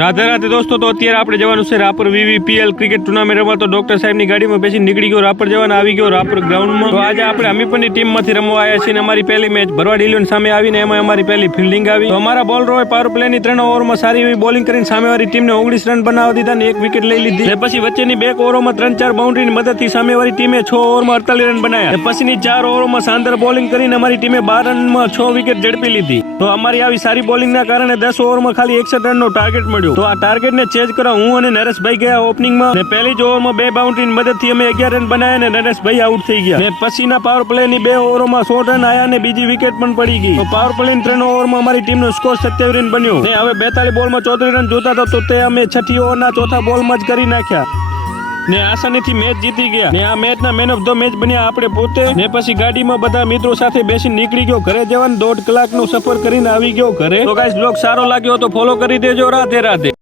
રાધે રાધે દોસ્તો, તો અત્યારે આપણે જવાનું છે રાપર વીવીપીએલ ક્રિકેટ ટુર્નામેન્ટ રમવા. તો ડોક્ટર સાહેબની ગાડીમાં બેસી નીકળી ગયો રાપર જવાના, આવી ગયો રાપર ગ્રાઉન્ડમાં. તો આજે આપણે હમીપરની ટીમમાંથી રમવા આવ્યા છીએ. અમારી પહેલી મેચ ભરવાડ ઇલેવન સામે આવીને એમાં અમારી પહેલી ફિલ્ડિંગ આવી. તો અમારા બોલરોએ પાવર પ્લેની 3 ઓવરમાં સારી એવી બોલિંગ કરીને સામેવાળી ટીમને 19 રન બનાવી દીધા અને 1 વિકેટ લઈ લીધી. પછી વચ્ચેની 2 ઓવરોમાં 3-4 બાઉન્ડ્રીની મદદથી સામેવાળી ટીમે 6 ઓવરમાં 48 રન બનાવ્યા. પછીની 4 ઓવરોમાં શાનદાર બોલિંગ કરીને અમારી ટીમે 12 રનમાં 6 વિકેટ ઝડપી લીધી. તો અમારી આવી સારી બોલિંગના કારણે 10 ઓવરમાં ખાલી 61 રનનો ટાર્ગેટ મળ્યો. તો આ ટાર્ગેટને ચેઝ કરવા હું અને નરેશભાઈ ગયા ઓપનિંગમાં. ને પહેલી જ ઓવરમાં 2 બાઉન્ડ્રીની મદદથી અમે 11 રન બનાવ્યા અને નરેશભાઈ આઉટ થઈ ગયા. ને પછીના પાવર પ્લેની 2 ઓવરોમાં 16 રન આવ્યા અને બીજી વિકેટ પણ પડી ગઈ. તો પાવર પ્લેની 3 ઓવરમાં અમારી ટીમનો સ્કોર 27 રન બન્યો. ને હવે 42 બોલમાં 34 રન જોતા હતા, તો તે અમે 6ઠી ઓવરના ચોથા બોલમાં જ કરી નાખ્યા ને આસાનીથી મેચ જીતી ગયા. ને આ મેચના મેન ઓફ ધ મેચ બન્યા આપણે પોતે. ને પછી ગાડીમાં બધા મિત્રો સાથે બેસી નીકળી ગયો ઘરે જવાનું. 1.5 કલાકનો સફર કરીને આવી ગયો ઘરે. તો ગાઈસ બ્લોગ સારો લાગ્યો તો ફોલો કરી દેજો. રાધે રાધે.